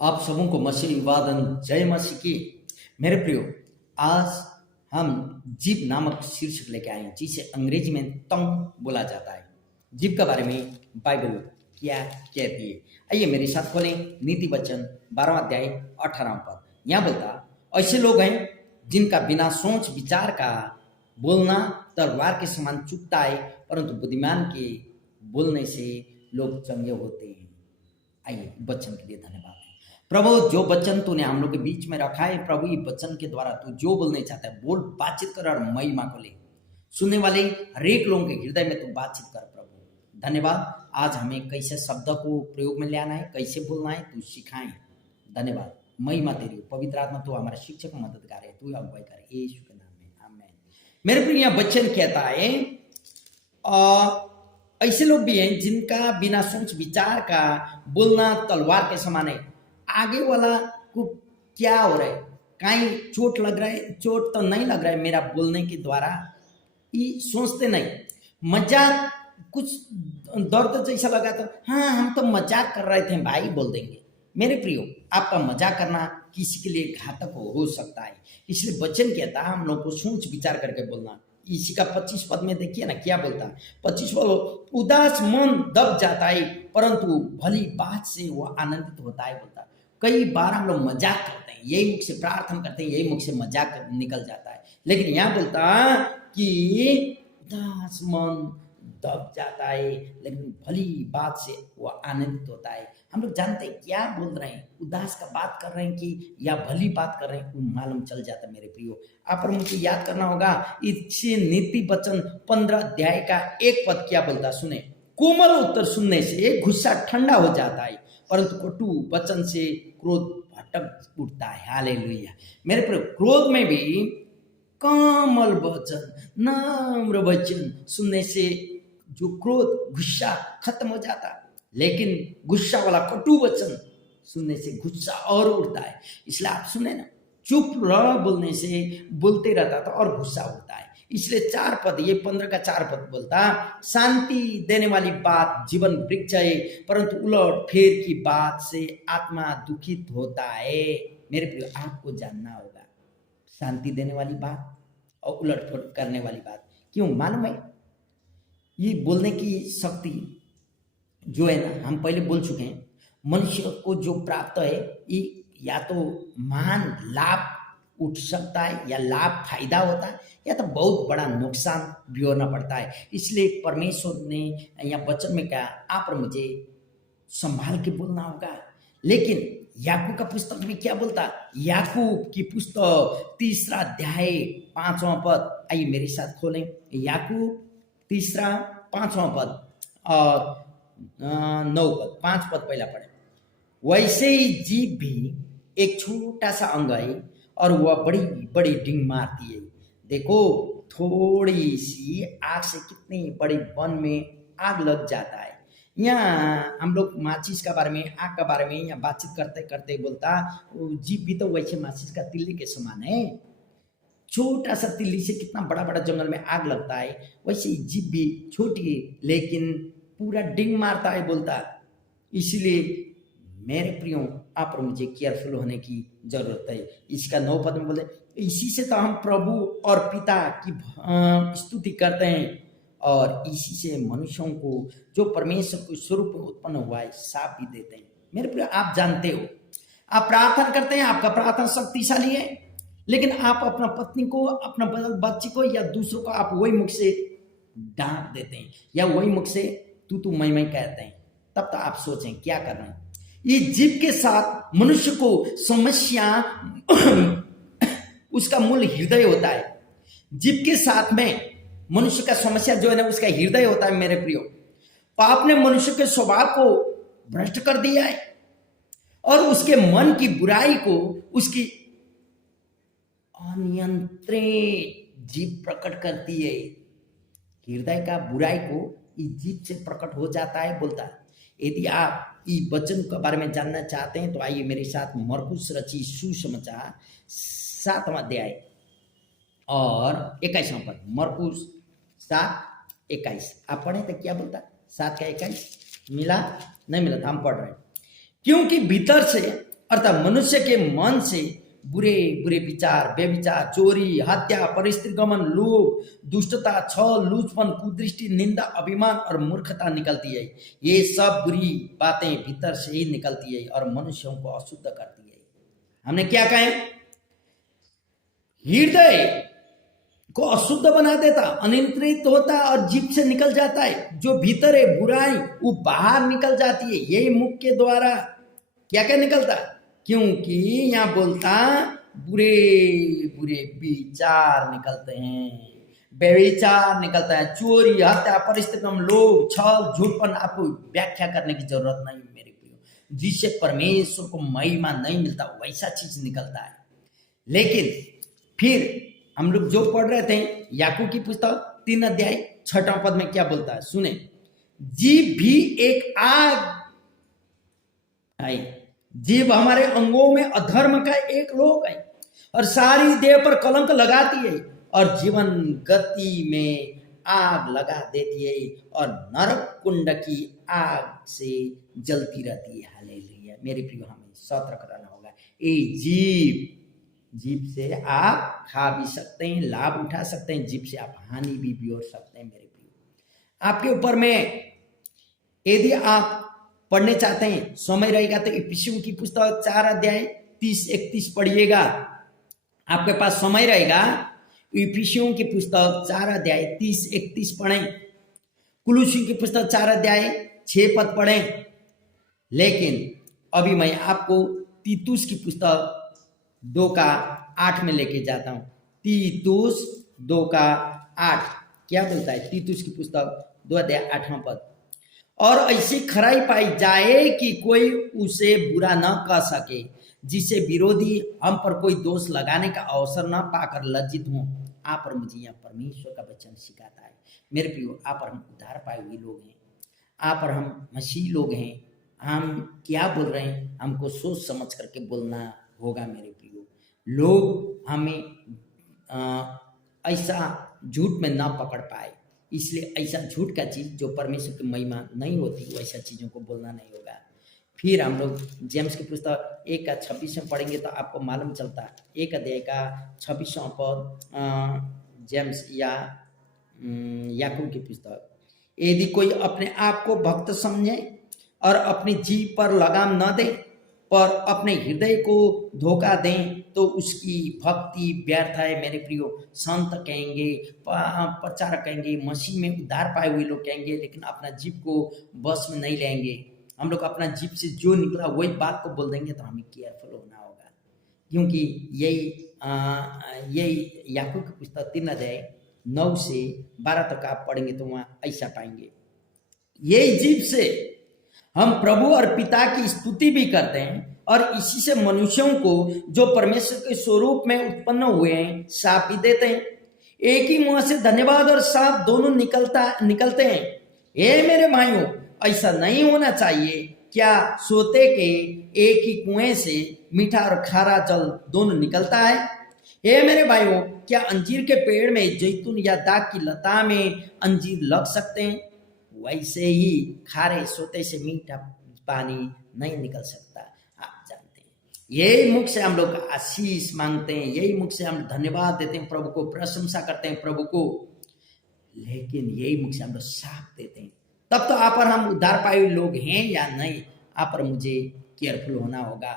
आप सबों को मसीह वादन जय मसीह की। मेरे प्रियो, आज हम जीभ नामक शीर्षक लेके आए हैं, जिसे अंग्रेजी में टंग बोला जाता है। जीभ के बारे में बाइबल क्या कहती है, आइए मेरे साथ खोलें नीति वचन 12 अध्याय 18 पद। यहाँ बोलता, ऐसे लोग हैं जिनका बिना सोच विचार का बोलना तलवार के समान चुभता है, परंतु बुद्धिमान के बोलने से लोग चंगे होते हैं। आइए वचन के लिए धन्यवाद प्रभु। जो वचन तूने हम लोग के बीच में रखा है प्रभु, ये वचन के द्वारा तू जो बोलने चाहता है बोल, बातचीत कर और महिमा को ले। सुनने वाले हरेक लोगों के हृदय में तू बातचीत कर प्रभु। धन्यवाद, आज हमें कैसे शब्द को प्रयोग में ले आना है, कैसे बोलना है, तू सिखाए। धन्यवाद, महिमा तेरी। पवित्र आत्मा तू हमारा शिक्षक मददगार है, तू अगुवाई कर, यीशु के नाम में आमीन। मेरे प्रिय, वचन कहता है ऐसे लोग भी हैं जिनका बिना सोच विचार का बोलना तलवार के समान है। आगे वाला को क्या हो रहा है, कहीं चोट लग रहा है, चोट तो नहीं लग रहा है मेरा बोलने के द्वारा, ये सोचते नहीं। मजाक कुछ दर्द जैसा लगा तो हाँ हम तो मजाक कर रहे थे भाई बोल देंगे। मेरे प्रियो, आपका मजाक करना किसी के लिए घातक हो सकता है, इसलिए वचन कहता है हम लोग को सोच विचार करके बोलना। इसी का 25 पद में देखिए ना क्या बोलता है। 25 पद, उदास मन दब जाता है परंतु भली बात से वो आनंदित होता है। बोलता है कई बार हम लोग मजाक करते हैं, यही मुख से प्रार्थना करते हैं, यही मुख से मजाक निकल जाता है, लेकिन यहाँ बोलता है कि उदास मन दब जाता है लेकिन भली बात से वो आनंदित होता है। हम लोग जानते हैं क्या बोल रहे हैं, उदास का बात कर रहे हैं कि या भली बात कर रहे हैं, वो मालूम चल जाता है। मेरे प्रियो, आप पर मुझे याद करना होगा, इससे नीति वचन 15 अध्याय का 1 पद क्या बोलता, सुने। कोमल उत्तर सुनने से गुस्सा ठंडा हो जाता है परंतु कटु वचन से क्रोध भटक उठता है। हालेलुया। मेरे प्रियो, क्रोध में भी कोमल वचन, नम्र वचन सुनने से जो क्रोध गुस्सा खत्म हो जाता है, लेकिन गुस्सा वाला कटु वचन सुनने से गुस्सा और उठता है। इसलिए आप सुने ना, चुप रह बोलने से बोलते रहता था और गुस्सा उठता है। इसलिए 4 पद, ये 15 का 4 पद बोलता, शांति देने वाली बात जीवन वृक्ष है परंतु उलट फेर की बात से आत्मा दुखित होता है। मेरे प्रिय, आपको जानना होगा शांति देने वाली बात और उलट फेर करने वाली बात। क्यों मालूम है? ये बोलने की शक्ति जो है ना, हम पहले बोल चुके हैं, मनुष्य को जो प्राप्त है ये या तो महान लाभ उठ सकता है या लाभ फायदा होता है, या तो बहुत बड़ा नुकसान भी होना पड़ता है। इसलिए परमेश्वर ने या वचन में कहा आप और मुझे संभाल के बोलना होगा। लेकिन याकूब का पुस्तक में क्या बोलता, याकूब की पुस्तक 3 अध्याय 5वां पद, आइए मेरे साथ खोलें। याकूब 3 5वां पद और 9 पद, 5 पद पहला पढ़े। वैसे ही जीभ भी एक छोटा सा अंग है और वह बड़ी बड़ी डिंग मारती है। देखो थोड़ी सी आग से कितनी बड़ी वन में आग लग जाता है। यहाँ हम लोग माचिस के बारे में, आग के बारे में या बातचीत करते करते बोलता, जीभ भी तो वैसे माचिस का तिल्ली के समान है। छोटा सा तिल्ली से कितना बड़ा बड़ा जंगल में आग लगता है, वैसे ही जीभ भी छोटी है लेकिन पूरा डिंग मारता है बोलता। इसलिए मेरे प्रियो, आप और मुझे केयरफुल होने की जरूरत है। इसका 9 पद में बोले, इसी से तो हम प्रभु और पिता की स्तुति करते हैं और इसी से मनुष्यों को जो परमेश्वर के स्वरूप में उत्पन्न हुआ है साफ भी देते हैं। मेरे प्रियो, आप जानते हो, आप प्रार्थना करते हैं, आपका प्रार्थना शक्तिशाली है, लेकिन आप अपना पत्नी को, अपना बच्ची को या दूसरों को आप वही मुख से डांट देते हैं या वही मुख से तू मैं कहते हैं, तब तो आप सोचें क्या कर रहे हैं। ये जीभ के साथ मनुष्य को समस्या उसका मूल हृदय होता है। जीभ के साथ में मनुष्य का समस्या जो है ना, उसका हृदय होता है। मेरे प्रियो, पाप ने मनुष्य के स्वभाव को भ्रष्ट कर दिया है और उसके मन की बुराई को उसकी अनियंत्रित जीभ प्रकट करती है। हृदय का बुराई को इस जीभ से प्रकट हो जाता है बोलता है। यदि आप इस वचन के बारे में जानना चाहते हैं तो आइए मेरे साथ मरकुस रची सुसमाचार 7वां अध्याय और 21वां पद। मरकुस 7:21 आप पढ़े तो क्या बोलता, 7 का 21 मिला नहीं मिला था, हम पढ़ रहे हैं। क्योंकि भीतर से अर्थात मनुष्य के मन से बुरे बुरे विचार, व्यभिचार, चोरी, हत्या, परिस्त्रीगमन, लोभ, दुष्टता, छल, लूचपन, कुदृष्टि, निंदा, अभिमान और मूर्खता निकलती है। ये सब बुरी बातें भीतर से ही निकलती है और मनुष्यों को अशुद्ध करती है। हमने क्या कहे? हृदय को अशुद्ध बना देता, अनियंत्रित होता और जीभ से निकल जाता है। जो भीतर है बुराई वो बाहर निकल जाती है। यही मुख के द्वारा क्या क्या निकलता? क्योंकि यहाँ बोलता बुरे बुरे विचार निकलते हैं, व्यभिचार निकलता है, चोरी, हत्या, परिस्थितिगम, लोभ, छल, झूठपन। आपको व्याख्या करने की जरूरत नहीं मेरे प्रियो। जिससे परमेश्वर को महिमा नहीं मिलता वैसा चीज निकलता है। लेकिन फिर हम लोग जो पढ़ रहे थे याकूब की पुस्तक 3 अध्याय 6 पद में क्या बोलता है सुने। जीभ भी एक आग है, जीभ हमारे अंगों में अधर्म का एक रोग है और सारी देह पर कलंक लगाती है और जीवन गति में आग लगा देती है और नरक कुंड की आग से जलती रहती है। हालेलुया मेरे प्रियो, हमें सतर्क रहना होगा। ये जीभ से आप खा भी सकते हैं, लाभ उठा सकते हैं, जीभ से आप हानि भी बियोर सकते हैं। मेरे प्रियो आपके ऊपर में, यदि आप पढ़ने चाहते हैं समय रहेगा तो इफिसियों की पुस्तक 4 अध्याय 30-31 पढ़िएगा। आपके पास समय रहेगा इफिसियों की पुस्तक 4 अध्याय 30-31 पढ़ें। कुलुसियों की पुस्तक 4 अध्याय 6 पद पढ़ें। लेकिन अभी मैं आपको तीतुस की पुस्तक 2:8 में लेके जाता हूं। तीतुस 2:8 क्या बोलता है? तीतुस की पुस्तक 2 अध्याय 8वां पद। और ऐसी खराई पाई जाए कि कोई उसे बुरा न कह सके, जिससे विरोधी हम पर कोई दोष लगाने का अवसर न पाकर लज्जित हों। आप और मुझे यहाँ परमेश्वर का वचन सिखाता है। मेरे प्रियो, आप और हम उद्धार पाए हुए लोग हैं, आप और हम मसीह लोग हैं। हम क्या बोल रहे हैं हमको सोच समझ करके बोलना होगा। मेरे प्रियो, लोग हमें ऐसा झूठ में ना पकड़ पाए, इसलिए ऐसा झूठ का चीज जो परमेश्वर की महिमा नहीं होती वैसा चीजों को बोलना नहीं होगा। फिर हम लोग जेम्स की पुस्तक 1:26 में पढ़ेंगे तो आपको मालूम चलता है। 1 अध्याय का 26वां पद जेम्स या याकूब की पुस्तक। यदि कोई अपने आप को भक्त समझे और अपनी जीभ पर लगाम न दे पर अपने हृदय को धोखा दें तो उसकी भक्ति व्यर्थ है। मेरे प्रियो, संत कहेंगे, प्रचारक कहेंगे, मसीह में उद्धार पाए हुए लोग कहेंगे, लेकिन अपना जीभ को बस में नहीं लेंगे। हम लोग अपना जीभ से जो निकला वही बात को बोल देंगे तो हमें केयरफुल होना होगा। क्योंकि यही याकूब की पुस्तक 3 अध्याय 9 से 12 तक आप पढ़ेंगे तो वहां ऐसा पाएंगे। यही जीभ से हम प्रभु और पिता की स्तुति भी करते हैं और इसी से मनुष्यों को जो परमेश्वर के स्वरूप में उत्पन्न हुए हैं शाप भी देते हैं। एक ही मुंह से धन्यवाद और शाप दोनों निकलते हैं। हे मेरे भाइयों, ऐसा नहीं होना चाहिए। क्या सोते के एक ही कुएं से मीठा और खारा जल दोनों निकलता है? हे मेरे भाइयों, क्या अंजीर के पेड़ में जैतून या दाख की लता में अंजीर लग सकते हैं? वैसे ही खारे सोते से मीठा पानी नहीं निकल सकता। आप जानते हैं, यही मुख से हम लोग आशीष मांगते हैं, यही मुख से हम धन्यवाद देते हैं, प्रभु को प्रशंसा करते हैं प्रभु को, लेकिन यही मुख से हम लोग साफ देते हैं। तब तो आप और हम उद्धार पाए हुए लोग हैं या नहीं, आप और मुझे केयरफुल होना होगा।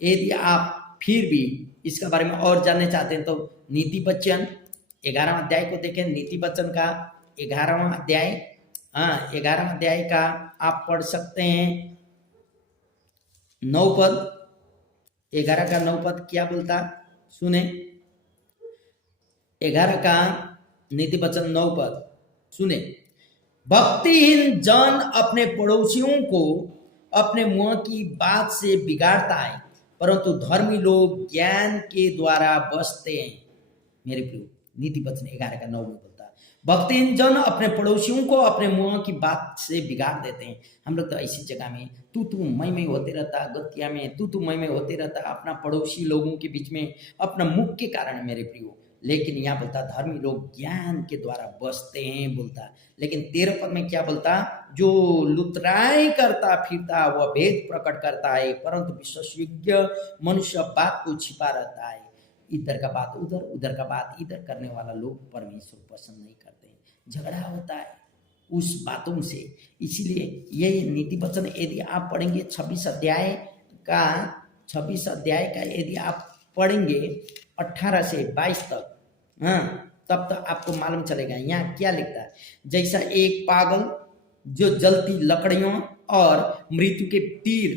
यदि आप फिर भी इसके बारे में और जानने चाहते हैं तो नीति वचन 11वां अध्याय को देखें। नीति वचन का 11वां अध्याय 11वां अध्याय का आप पढ़ सकते हैं 9 पद। 11 का 9 पद क्या बोलता सुने। 11 का नीति वचन 9 पद सुने। भक्तिहीन जन अपने पड़ोसियों को अपने मुंह की बात से बिगाड़ता है, परंतु धर्मी लोग ज्ञान के द्वारा बचते हैं। मेरे प्रियो, नीति वचन 11 का 9 में बोलता है भक्तिहीन जन अपने पड़ोसियों को अपने मुंह की बात से बिगाड़ देते हैं। हम लोग तो ऐसी जगह में तू मैं होते रहता, गतिया में तू मैं होते रहता अपना पड़ोसी लोगों के बीच में अपना मुख के कारण। मेरे प्रियो, लेकिन यहाँ बोलता धर्मी लोग ज्ञान के द्वारा बसते हैं बोलता। लेकिन 13 पद में क्या बोलता, जो लुतराई करता फिरता वह भेद प्रकट करता है, परंतु विश्वासयोग्य मनुष्य बात को छिपा रहता है। इधर का बात उधर, उधर का बात इधर करने वाला लोग परमेश्वर पसंद नहीं करते, झगड़ा होता है उस बातों से। इसीलिए ये नीति वचन यदि आप पढ़ेंगे 26 अध्याय का यदि आप पढ़ेंगे 18 से 22 तक, तब तक आपको मालूम चलेगा यहाँ क्या लिखता है। जैसा एक पागल जो जलती लकड़ियों और मृत्यु के तीर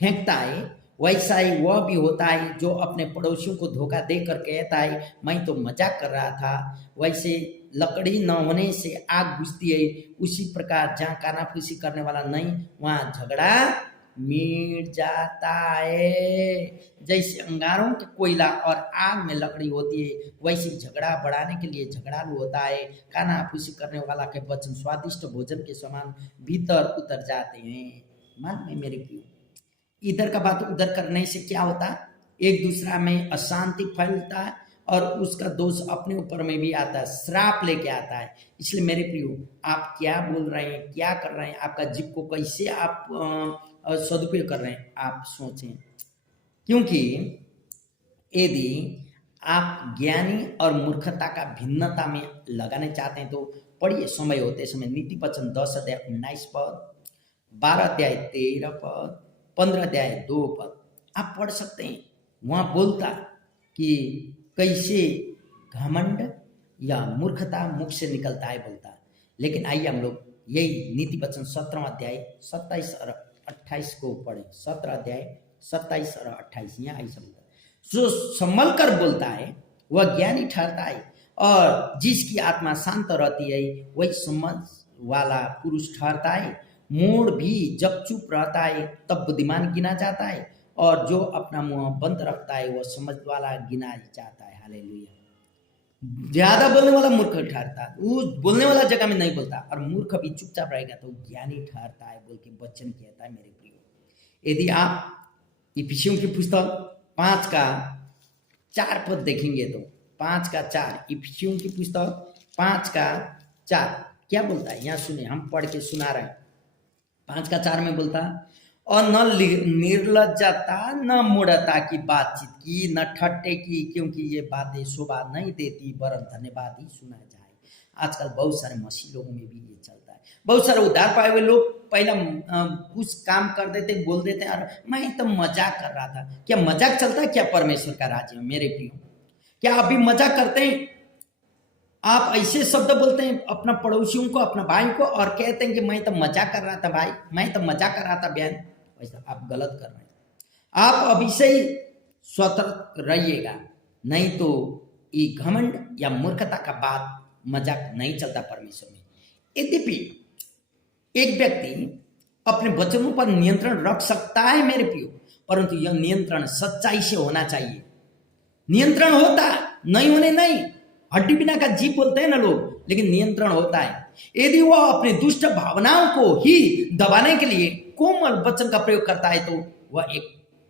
फेंकता है, वैसा ही वह भी होता है जो अपने पड़ोसियों को धोखा देकर कहता है मैं तो मजाक कर रहा था। वैसे लकड़ी न होने से आग बुझती है, उसी प्रकार जहाँ कानाफूसी करने वाला नहीं वहाँ झगड़ा मिट जाता है। जैसे अंगारों के कोयला और आग में लकड़ी होती है, वैसे झगड़ा बढ़ाने के लिए झगड़ालू होता है। कानाफूसी करने वाला के वचन स्वादिष्ट भोजन के समान भीतर उतर जाते हैं। मान में मेरे प्रियो, इधर का बात उधर करने से क्या होता है, एक दूसरा में अशांति फैलता है और उसका दोष अपने ऊपर में भी आता है, श्राप लेके आता है। इसलिए मेरे प्रियो, आप क्या बोल रहे हैं, क्या कर रहे हैं, आपका जीव को कैसे आप सदुपयोग कर रहे हैं, आप सोचें। क्योंकि यदि आप ज्ञानी और मूर्खता का भिन्नता में लगाने चाहते हैं तो पढ़िए समय होते समय नीति वचन 10 अध्याय 19 पद, 12 अध्याय 13 पद, 15 अध्याय 2 पद आप पढ़ सकते हैं। वहाँ बोलता कि कैसे घमंड या मूर्खता मुख से निकलता है बोलता। लेकिन आइए हम लोग यही नीति वचन 17 अध्याय 27 और 28 को पढ़े। 17 अध्याय 27 और 28 यहाँ आई बोलता, जो संभल कर बोलता है वह ज्ञानी ठहरता है, और जिसकी आत्मा शांत रहती है वही समझ वाला पुरुष ठहरता है। मूढ़ भी जब चुप रहता है तब बुद्धिमान गिना जाता है, और जो अपना मुंह बंद रखता है वह समझ वाला गिना जाता है। हालेलुया। ज्यादा बोलने वाला मूर्ख ठहरता है, वो बोलने वाला जगह में नहीं बोलता, और मूर्ख भी चुपचाप रहेगा तो ज्ञानी ठहरता है बोल के वचन कहता है। मेरे प्रियो, यदि आप इफिसियों की पुस्तक 5 का 4 पद देखेंगे तो 5 का 4, इफिसियों की पुस्तक 5 का 4 क्या बोलता है, यहाँ सुने, हम पढ़ के सुना रहे हैं। 5 का 4 में बोलता, और न निर्लज्जता न मूढ़ता की बातचीत की, न ठट्टे की, क्योंकि ये बातें शोभा नहीं देती, वरन धन्यवाद ही सुना जाए। आजकल बहुत सारे मसीह लोगों में भी ये चलता है। बहुत सारे उद्धार पाए हुए लोग पहला कुछ काम कर देते, बोल देते हैं, और मैं तो मजाक कर रहा था। क्या मजाक चलता है क्या परमेश्वर का राज्य में? मेरे प्रियो, क्या आप भी मजाक करते हैं? आप ऐसे शब्द बोलते हैं अपना पड़ोसियों को, अपना भाई को, और कहते हैं कि मैं तो मजाक कर रहा था भाई, मैं तो मजाक कर रहा था बहन। वैसा आप गलत कर रहे हैं। आप अभी से ही सतर्क रहिएगा, नहीं तो ये घमंड या मूर्खता का बात मजाक नहीं चलता परमेश्वर में। यद्यपि एक व्यक्ति अपने वचनों पर नियंत्रण रख सकता है मेरे प्रियो, परंतु यह नियंत्रण सच्चाई से होना चाहिए। नियंत्रण होता नहीं होने नहीं, हड्डी बिना का जीव बोलते हैं ना लोग, लेकिन नियंत्रण होता है। यदि वह अपने दुष्ट भावनाओं को ही दबाने के लिए कोमल वचन का प्रयोग करता है तो वह एक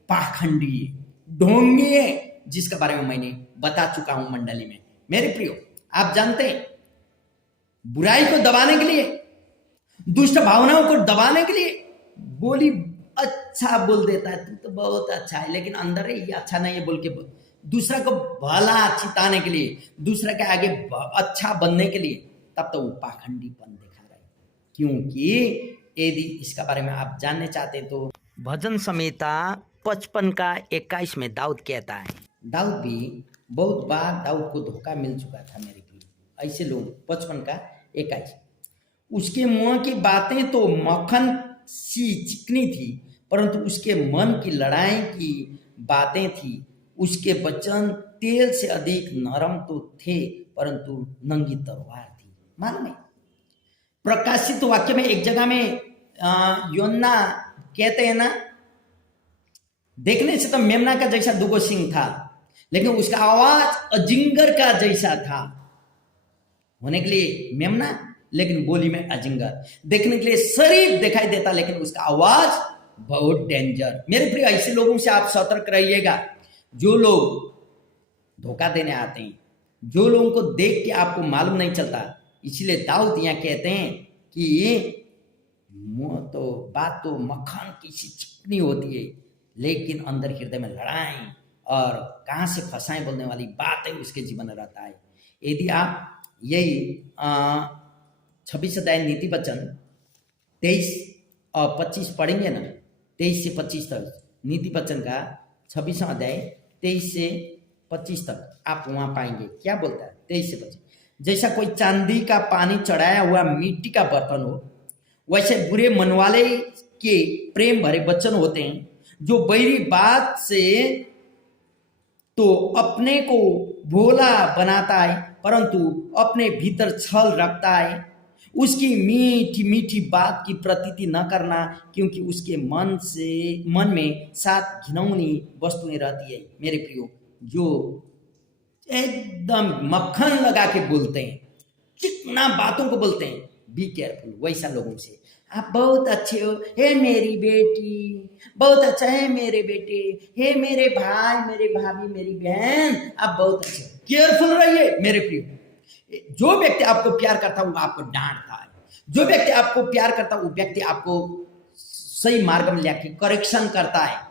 पाखंडी ढोंगी है, जिसके बारे में मैंने बता चुका हूं मंडली में। मेरे प्रियो, आप जानते हैं बुराई को दबाने के लिए, दुष्ट भावनाओं को दबाने के लिए बोली अच्छा बोल देता है, तू तो बहुत अच्छा है, लेकिन अंदर ही अच्छा नहीं है बोल के दूसरा को भला चिताने के लिए, दूसरा के आगे अच्छा बनने के लिए, तब तो वो पाखंडीपन दिखा रहा है। क्योंकि यदि इसका बारे में आप जानने चाहते हैं तो भजन संहिता 55 का 21 में दाऊद कहता है, दाऊद भी बहुत बार दाऊद को धोखा मिल चुका था मेरे प्रिय। ऐसे लोग 55 का 21, उसके मुंह की बातें तो मक्खन सी चिकनी थी, परंतु उसके मन की लड़ाई की बातें थी। उसके वचन तेल से अधिक नरम तो थे, परंतु नंगी तलवार थी। मालूम है, प्रकाशित वाक्य में एक जगह में योना कहते हैं ना, देखने से तो मेमना का जैसा दुगो सिंह था, लेकिन उसका आवाज अजिंगर का जैसा था। होने के लिए मेमना, लेकिन बोली में अजिंगर। देखने के लिए शरीर दिखाई देता, लेकिन उसका आवाज बहुत डेंजर। मेरे प्रिय, ऐसे लोगों से आप सतर्क रहिएगा। जो लोग धोखा देने आते हैं, जो लोगों को देख के आपको मालूम नहीं चलता। इसलिए दाऊद यहाँ कहते हैं कि ये मुंह तो बात तो मक्खन की सी चिकनी होती है, लेकिन अंदर हृदय में लड़ाई और कहाँ से फंसाएं बोलने वाली बात है उसके जीवन में रहता है। यदि आप यही 26 अध्याय नीति वचन 23 और 25 पढ़ेंगे ना, 23 से 25 तक नीति वचन का 26 अध्याय 23 से 25 तक आप वहां पाएंगे। क्या बोलता है 23 से 25, जैसा कोई चांदी का पानी चढ़ाया हुआ मिट्टी का बर्तन हो, वैसे बुरे मन वाले के प्रेम भरे वचन होते हैं, जो बैरी बात से तो अपने को भोला बनाता है, परंतु अपने भीतर छल रखता है। उसकी मीठी मीठी बात की प्रतीति न करना, क्योंकि उसके मन में 7 घिनौनी वस्तुएं रहती है। मेरे प्रियो, जो एकदम मक्खन लगा के बोलते हैं, चिकना बातों को बोलते हैं, बी केयरफुल वैसा लोगों से। आप बहुत अच्छे हो, हे मेरी बेटी, बहुत अच्छा है मेरे बेटे, हे मेरे भाई, मेरे भाभी, मेरी बहन, आप बहुत अच्छे हो, केयरफुल रहिए। मेरे प्रियो, जो व्यक्ति आपको प्यार करता है वो आपको डांटता है, जो व्यक्ति आपको प्यार करता है वो व्यक्ति आपको सही मार्ग में लेके करेक्शन करता है।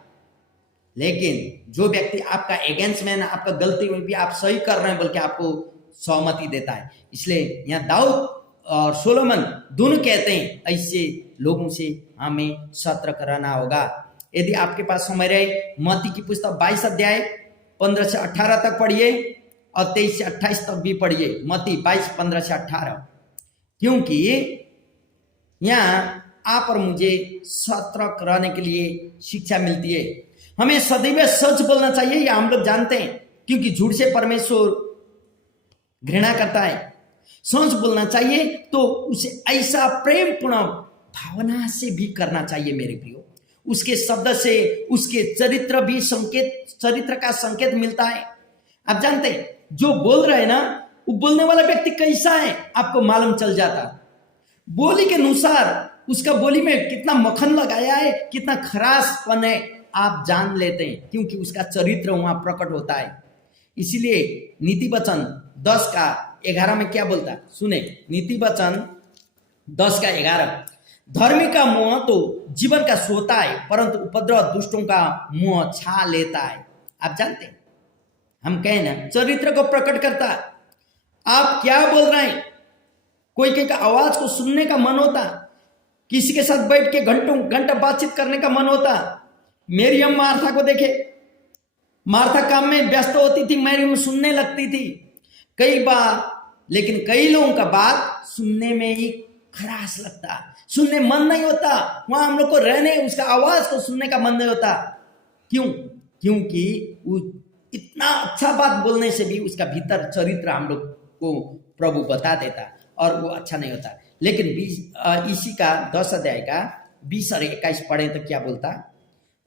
लेकिन जो व्यक्ति आपका अगेंस्ट में ना, आपका गलती में भी आप सही कर रहे हैं बल्कि आपको सहमति देता है। इसलिए यहाँ दाऊद और सोलोमन दोनों कहते हैं ऐसे लोगों से हमें सतर्क रहना होगा। यदि आपके पास समय रहे, मत्ती की पुस्तक 22 अध्याय 15 से 18 तक पढ़िए और 23 से 28 तक भी पढ़िए। मत्ती 22 15 से 18, क्योंकि यहाँ आप और मुझे सतर्क रहने के लिए शिक्षा मिलती है। हमें सदैव सच बोलना चाहिए, या हम लोग जानते हैं, क्योंकि झूठ से परमेश्वर घृणा करता है। सच बोलना चाहिए तो उसे ऐसा प्रेमपूर्ण भावना से भी करना चाहिए। मेरे प्रियो, उसके शब्द से उसके चरित्र का संकेत मिलता है। आप जानते हैं जो बोल रहे हैं ना, वो बोलने वाला व्यक्ति कैसा है आपको मालूम चल जाता। बोली के अनुसार उसका बोली में कितना मक्खन लगाया है, कितना खरासपन है, आप जान लेते हैं, क्योंकि उसका चरित्र वहां प्रकट होता है। इसीलिए नीति वचन 10 का 11 में क्या बोलता है, सुने। नीति वचन 10 का 11, धर्मी का मुंह तो जीवन का सोता है, परंतु उपद्रव दुष्टों का मुंह छा लेता है। आप जानते हैं, हम कहें ना, चरित्र को प्रकट करता है। आप क्या बोल रहे हैं, कोई का आवाज को सुनने का मन होता, किसी के साथ बैठ के घंटा बातचीत करने का मन होता। मरियम मार्था को देखे, मार्था काम में व्यस्त होती थी, मरियम सुनने लगती थी कई बार, लेकिन कई लोगों का बात सुनने में ही खरास लगता, सुनने मन नहीं होता। वहां हम लोग को रहने, उसका आवाज को सुनने का मन नहीं होता। क्यों? क्योंकि वो इतना अच्छा बात बोलने से भी उसका भीतर चरित्र हम लोग को प्रभु बता देता और वो अच्छा नहीं होता। लेकिन इसी का 10 अध्याय का 20 और 21 पढ़े तो क्या बोलता,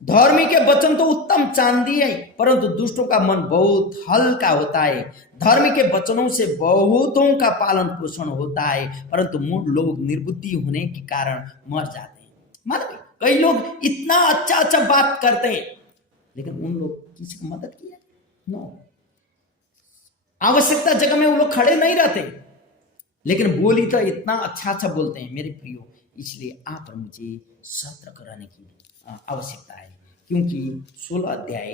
धर्मी के वचन तो उत्तम चांदी है, परंतु दुष्टों का मन बहुत हल्का होता है। धर्मी के वचनों से बहुतों का पालन पोषण होता है, परंतु मूढ़ लोग निर्बुद्धि होने के कारण मर जाते हैं। मतलब कई लोग इतना अच्छा बात करते हैं, लेकिन उन लोग किसी को मदद की है? नो। आवश्यकता जगह में वो लोग खड़े नहीं रहते, लेकिन बोली तो इतना अच्छा बोलते हैं। मेरे प्रियो, इसलिए आप और मुझे सतर्क रहने की आवश्यकता है, क्योंकि 16 अध्याय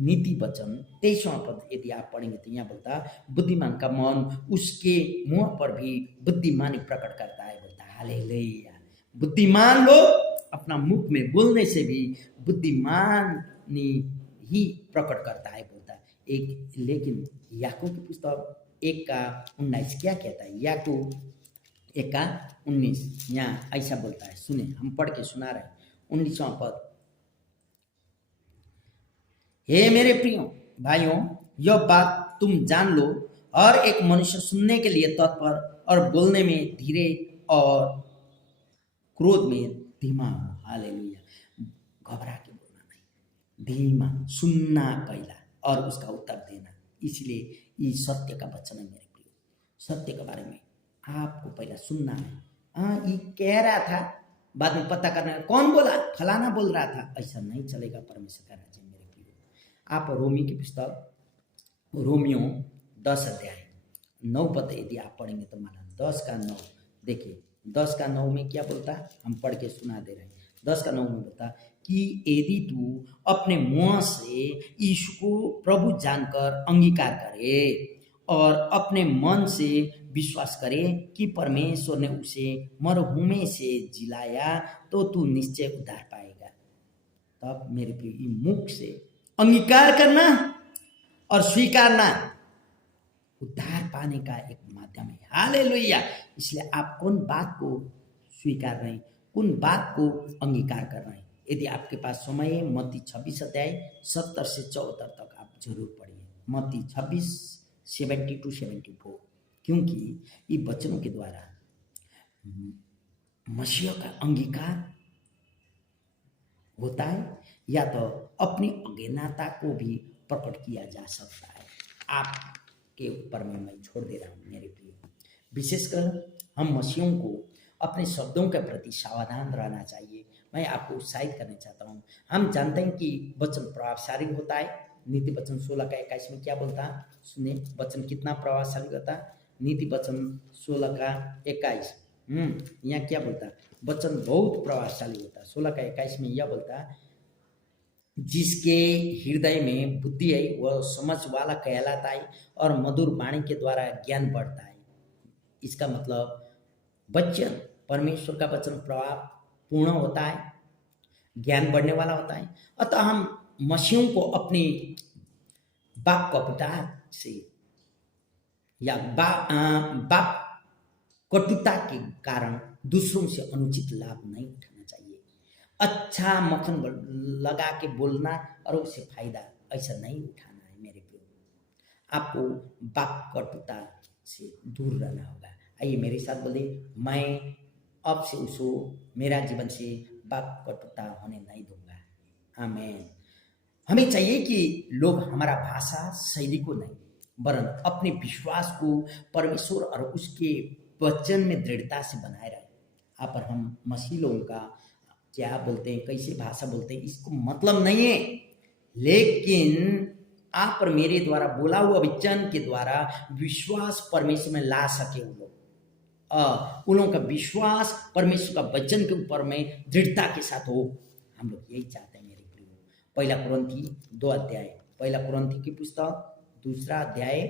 नीति वचन 23वां पद यदि आप पढ़ेंगे तो यहाँ बोलता, बुद्धिमान का मन उसके मुंह पर भी बुद्धिमानी प्रकट करता है। बोलता हालेलुया। बुद्धिमान लोग अपना मुख में बोलने से भी बुद्धिमानी ही प्रकट करता है, बोलता एक। लेकिन याकूब की पुस्तक 1 का 19 क्या कहता है? याकूब 1 का 19 यहाँ ऐसा बोलता है, सुने, हम पढ़ के सुना रहे हैं। 19वां पद, हे मेरे प्रियो भाइयों, यह बात तुम जान लो, और एक मनुष्य सुनने के लिए तत्पर और बोलने में धीरे और क्रोध में धीमा हो। हालेलुया। घबरा के बोलना नहीं, धीमा सुनना पहला और उसका उत्तर देना। इसलिए ये सत्य का वचन है मेरे प्रियो। सत्य के बारे में आपको पहला सुनना है। हाँ, ये कह रहा था, बाद में पता करना कौन बोला, फलाना बोल रहा था, ऐसा नहीं चलेगा परमेश्वर का राज्य। मेरे प्रियो, आप रोमी की पुस्तक रोमियो 10 अध्याय 9 पद यदि आप पढ़ेंगे तो माना 10 का 9, देखिए 10 का 9 में क्या बोलता है, हम पढ़ के सुना दे रहे हैं। 10 का 9 में बोलता कि यदि तू अपने मुंह से यीशु को प्रभु जानकर अंगीकार करे और अपने मन से विश्वास करे कि परमेश्वर ने उसे मरहुमे से जिलाया तो तू निश्चय उद्धार पाएगा। तब मेरे प्रिय मुख से अंगीकार करना और स्वीकारना उद्धार पाने का एक माध्यम है। हालेलुया। इसलिए आप कौन बात को स्वीकार रहे हैं, कौन बात को अंगीकार कर रहे हैं। यदि आपके पास समय है, मत्ती 26 अध्याय 70 से 74 तक आप जरूर पढ़िए। मत्ती 26 70 to 74, क्योंकि ये वचनों के द्वारा मसीह का अंगीकार होता है या तो अपनी अज्ञानता को भी प्रकट किया जा सकता है। आपके ऊपर में मैं छोड़ दे रहा हूँ मेरे प्रिय। विशेषकर हम मसीहों को अपने शब्दों के प्रति सावधान रहना चाहिए। मैं आपको उत्साहित करना चाहता हूँ। हम जानते हैं कि वचन प्रभावशाली होता है। नीति वचन 16 का 21 में क्या बोलता है, सुने वचन कितना प्रभावशाली होता है। नीति वचन 16 का 21 यहाँ क्या बोलता है, वचन बहुत प्रभावशाली होता है। 16 का 21 में यह बोलता है, जिसके हृदय में बुद्धि है वह समझ वाला कहलाता है और मधुर वाणी के द्वारा ज्ञान बढ़ता है। इसका मतलब वचन, परमेश्वर का वचन प्रभाव पूर्ण होता है, ज्ञान बढ़ने वाला होता है। अतः हम मसीहों को अपनी बाप कपटता से या बाप कटुता के कारण दूसरों से अनुचित लाभ नहीं उठाना चाहिए। अच्छा मक्खन लगा के बोलना और उससे फायदा ऐसा नहीं उठाना है मेरे प्रिय। आपको बाप कटुता से दूर रहना होगा। आइए मेरे साथ बोले, मैं अब से उसको मेरा जीवन से बाप कटुता होने नहीं दूंगा। आमीन। हमें चाहिए कि लोग हमारा भाषा शैली को नहीं वरन अपने विश्वास को परमेश्वर और उसके वचन में दृढ़ता से बनाए रहे। आप और हम मसीह लोगों का क्या बोलते हैं, कैसे भाषा बोलते हैं, इसको मतलब नहीं है, लेकिन आप और मेरे द्वारा बोला हुआ वचन के द्वारा विश्वास परमेश्वर में ला सके उन लोगों का विश्वास परमेश्वर का वचन के ऊपर में दृढ़ता के साथ हो। हम लोग यही चाहते हैं मेरे प्रिय। पहला कुरिन्थी 2 अध्याय, पहला कुरिन्थी की पुस्तक 2 अध्याय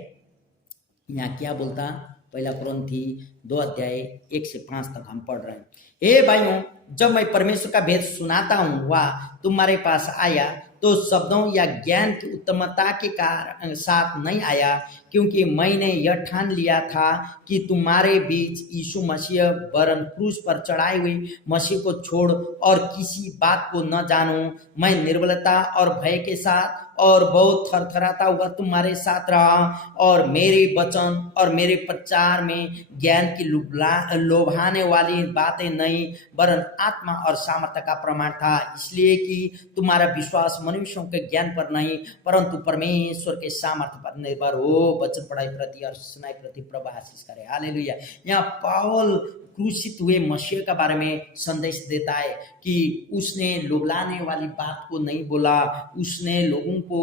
यहाँ क्या बोलता, पहला कुरिन्थी 2 अध्याय 1 से 5 तक हम पढ़ रहे हैं। हे भाइयों, जब मैं परमेश्वर का भेद सुनाता हूँ वह तुम्हारे पास आया तो शब्दों या ज्ञान की उत्तमता के साथ नहीं आया, क्योंकि मैंने यह ठान लिया था कि तुम्हारे बीच यीशु मसीह वरन क्रूस पर चढ़ाई हुई मसीह को छोड़ और किसी बात को न जानूं। मैं निर्बलता और भय के साथ और बहुत थरथराता हुआ तुम्हारे साथ रहा, और मेरे वचन और मेरे प्रचार में ज्ञान की लोभाने वाली बातें नहीं वरन आत्मा और सामर्थ्य का प्रमाण था, इसलिए कि तुम्हारा विश्वास मनुष्यों के ज्ञान पर नहीं परंतु परमेश्वर के सामर्थ्य पर निर्भर हो। वचन पढ़ाई प्रति और सुनाई प्रति प्रभु आशीष करे। हालेलुया। यहाँ पौल क्रूसित हुए मसीह के बारे में संदेश देता है कि उसने लोभलाने वाली बात को नहीं बोला, उसने लोगों को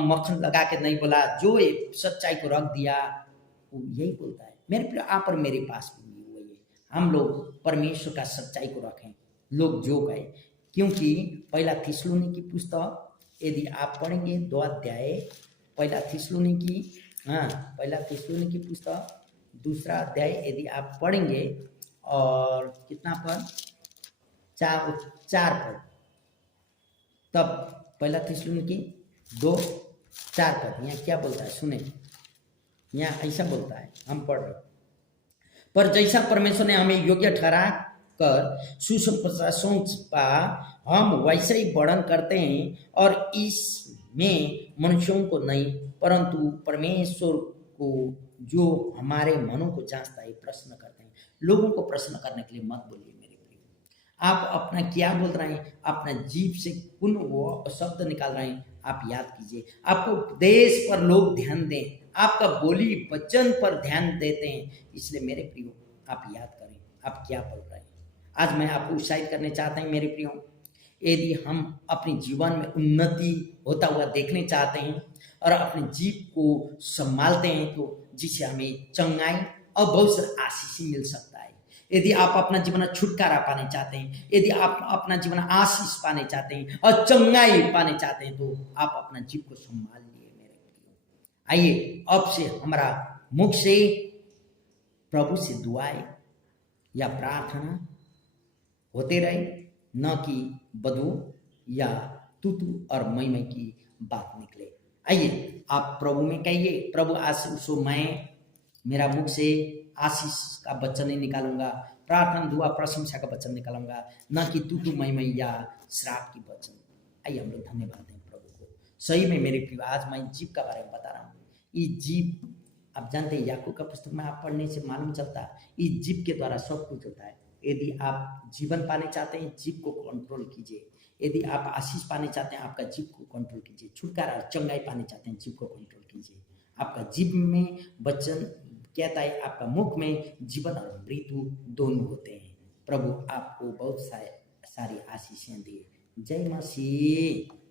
मक्खन लगा के नहीं बोला, जो सच्चाई को रख दिया वो यही बोलता है। मेरे प्रिय, आप और मेरे पास भी वही है। हम लोग परमेश्वर का सच्चाई को रखें, लोग जो कहे, क्योंकि पहला थिस्सलुनीकी की पुस्तक यदि आप पढ़ेंगे 2 अध्याय, पहला थिस्सलुनीकी की पुस्तक 2 अध्याय यदि आप पढ़ेंगे और कितना पद 4 पद, तब पहला थिस्सलुनीकी 2:4 पद यहाँ क्या बोलता है सुने। यहाँ ऐसा बोलता है, हम पढ़ रहे, पर जैसा परमेश्वर ने हमें योग्य ठहरा कर सुसमाचार सौंपा हम वैसे ही वर्णन करते हैं, और इसमें मनुष्यों को नहीं परंतु परमेश्वर को जो हमारे मनों को जांचता है प्रश्न करते हैं। लोगों को प्रश्न करने के लिए मत बोलिए मेरे प्रिय। आप अपना क्या बोल रहे हैं, अपना जीभ से कौन वो शब्द निकाल रहे हैं, आप याद कीजिए। आपको उपदेश पर लोग ध्यान दें, आपका बोली वचन पर ध्यान देते हैं, इसलिए मेरे प्रियो आप याद करें आप क्या बोल रहे हैं। आज मैं आपको उत्साहित करने चाहता हूं मेरे प्रियो, यदि हम अपने जीवन में उन्नति होता हुआ देखने चाहते हैं और अपने जीव को संभालते हैं, तो जिससे हमें चंगाई और बहुत सारा आशीष मिल सकता है। यदि आप अपना जीवन छुटकारा पाने चाहते हैं, यदि आप अपना जीवन आशीष पाने चाहते हैं और चंगाई पाने चाहते हैं, तो आप अपना जीव को संभाल लिए मेरे प्रियो। आइए अब से हमारा मुख से प्रभु से दुआएं या प्रार्थना होते रहे, न कि बदबू या तू और मैं की बात निकले। आइए आप प्रभु में कहिए, प्रभु आशीष हो, मैं मेरा मुख से आशीष का वचन नहीं निकालूंगा, प्रार्थना दुआ प्रशंसा का वचन निकालूंगा, न कि तू मैं या श्राप की वचन। आइए हम लोग धन्यवाद दें प्रभु को। सही में मेरे प्रिय, आज मैं जीव का बारे में बता रहा हूँ। ये जीव आप जानते हैं, याकूब का पुस्तक में आप पढ़ने से मालूम चलता है, इस जीव के द्वारा सब कुछ होता है। यदि आप जीवन पाने चाहते हैं, जीव को कंट्रोल कीजिए। यदि आप आशीष पाने चाहते हैं, आपका जीव को कंट्रोल कीजिए। छुटकारा और चंगाई पाने चाहते हैं, जीव को कंट्रोल कीजिए। आपका जीव में वचन कहता है, आपका मुख में जीवन और मृत्यु दोनों होते हैं। प्रभु आपको बहुत सारी आशीषें दे। जय मसीह।